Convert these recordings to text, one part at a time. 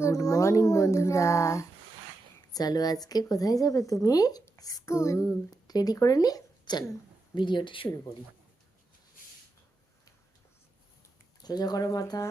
Good morning বন্ধুরা। চলো আজকে কোথায় যাবে তুমি? স্কুল। রেডি করে নি, চলো ভিডিওটি শুরু করি। সোজা করো মাথা।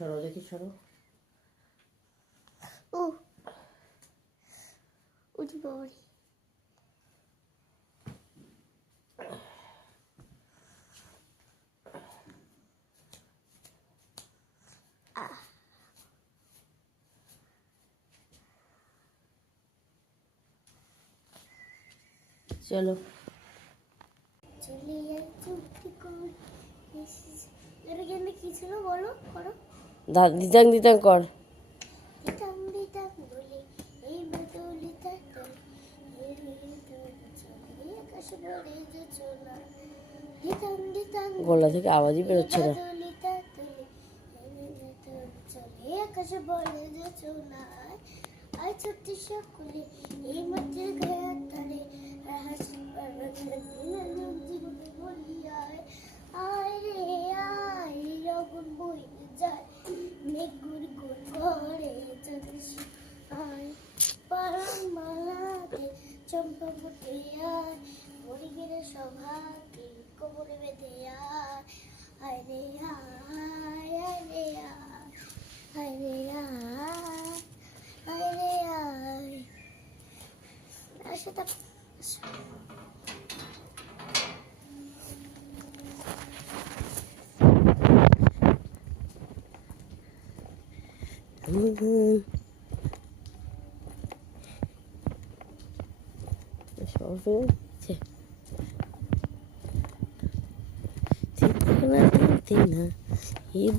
সরো দেখি, সরো। ও উঠি বাবারি। চলো চলে যাই চুপটি করে। এর জন্য কি ছিল বলো, করো। দিতাং দিতাং কর। দিতাম দিতাম বলে এই বদলিতা চলে আকাশে ভরে যে চোলা। দিতাম দিতাম গলা থেকে আওয়াজই বেরোচ্ছে না। বদলিতা চলে আকাশে ভরে যে চোলা। আয় ছোট্ট সকলে এই মাঠের ঘায়ার ধারে হাসি জীবনে বলি আয় আয় রে আয় রগুন বইতে যায় মেঘ গুড় গুড় করে চলিস আয় পারণ মালাতে চম্পা ফুটে আয় হরিগিরে সভাতে কোমরে বেঁধে আয় আয় রে আয় আয় রে আয় আয় রে আয় আয় রে আয় সেটা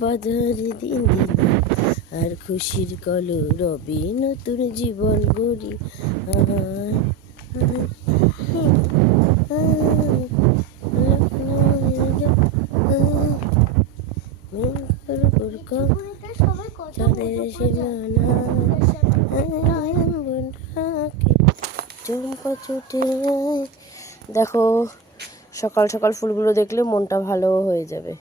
বাজারে দিন দিন আর খুশির কলো রবি নতুন জীবন গড়ি। চম্পা ছুটে দেখো, সকাল সকাল ফুলগুলো দেখলে মনটা ভালো হয়ে যাবে।